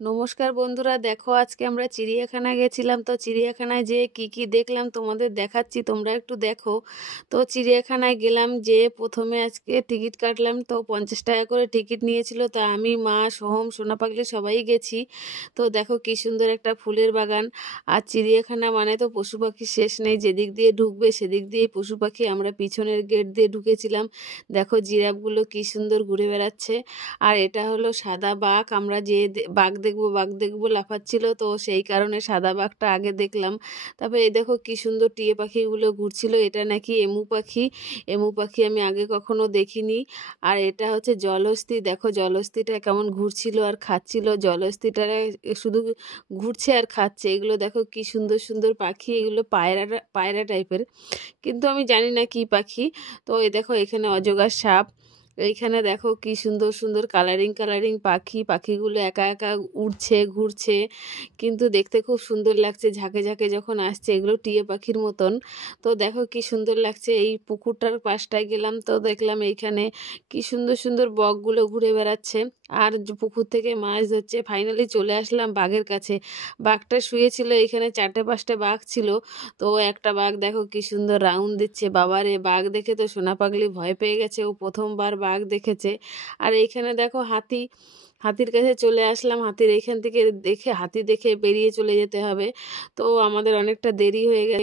নমস্কার বন্ধুরা, দেখো আজকে আমরা চিড়িয়াখানায় গেছিলাম। তো চিড়িয়াখানায় যেয়ে কি কি দেখলাম তোমাদের দেখাচ্ছি, তোমরা একটু দেখো। তো চিড়িয়াখানায় গেলাম, যে প্রথমে আজকে টিকিট কাটলাম। তো 50 টাকা করে টিকিট নিয়েছিল। তা আমি, মা, সোহম, সোনা পাগলি সবাই গেছি। তো দেখো কি সুন্দর একটা ফুলের বাগান। আর চিড়িয়াখানা মানে তো পশু পাখি শেষ নেই, যেদিক দিয়ে ঢুকবে সেদিক দিয়ে পশু পাখি। আমরা পিছনের গেট দিয়ে ঢুকেছিলাম। দেখো জিরাফগুলো কি সুন্দর ঘুরে বেড়াচ্ছে। আর এটা হলো সাদা বাঘ। আমরা যে বাঘ দেখবো লাফাচ্ছিল, তো সেই কারণে সাদা বাঘটা আগে দেখলাম। তারপরে এই দেখো কি সুন্দর টিয়ে পাখিগুলো ঘুরছিল। এটা নাকি এমু পাখি। এমু পাখি আমি আগে কখনো দেখিনি। আর এটা হচ্ছে জলহস্তী। দেখো জলহস্তীটা কেমন ঘুরছিল আর খাচ্ছিল। জলহস্তীটা শুধু ঘুরছে আর খাচ্ছে। এগুলো দেখো কি সুন্দর সুন্দর পাখি। এগুলো পায়রা পায়রা টাইপের, কিন্তু আমি জানি না কি পাখি। তো এই দেখো এখানে অজগর সাপ। এইখানে দেখো কি সুন্দর সুন্দর কালারিং কালারিং পাখি। পাখিগুলো একা একা উড়ছে ঘুরছে, কিন্তু দেখতে খুব সুন্দর লাগছে। ঝাঁকে ঝাঁকে যখন আসছে, এগুলো টিয়ে পাখির মতন। তো দেখো কি সুন্দর লাগছে। এই পুকুরটার পাশটায় গেলাম, তো দেখলাম এইখানে কি সুন্দর সুন্দর বকগুলো ঘুরে বেড়াচ্ছে আর পুকুর থেকে মাছ ধরছে। ফাইনালি চলে আসলাম বাঘের কাছে। বাঘটা শুয়েছিল এখানে, 4-5টা বাঘ ছিল। তো একটা বাঘ দেখো কি সুন্দর রাউন্ড দিচ্ছে। বাবারে, বাঘ দেখে তো সোনা পাগলি ভয় পেয়ে গেছে, ও প্রথমবার বাঘ দেখেছে। আর এইখানে দেখো হাতি। হাতির কাছে চলে আসলাম। হাতির এইখান থেকে দেখে, হাতি দেখে বেরিয়ে চলে যেতে হবে। তো আমাদের অনেকটা দেরি হয়ে গেছে।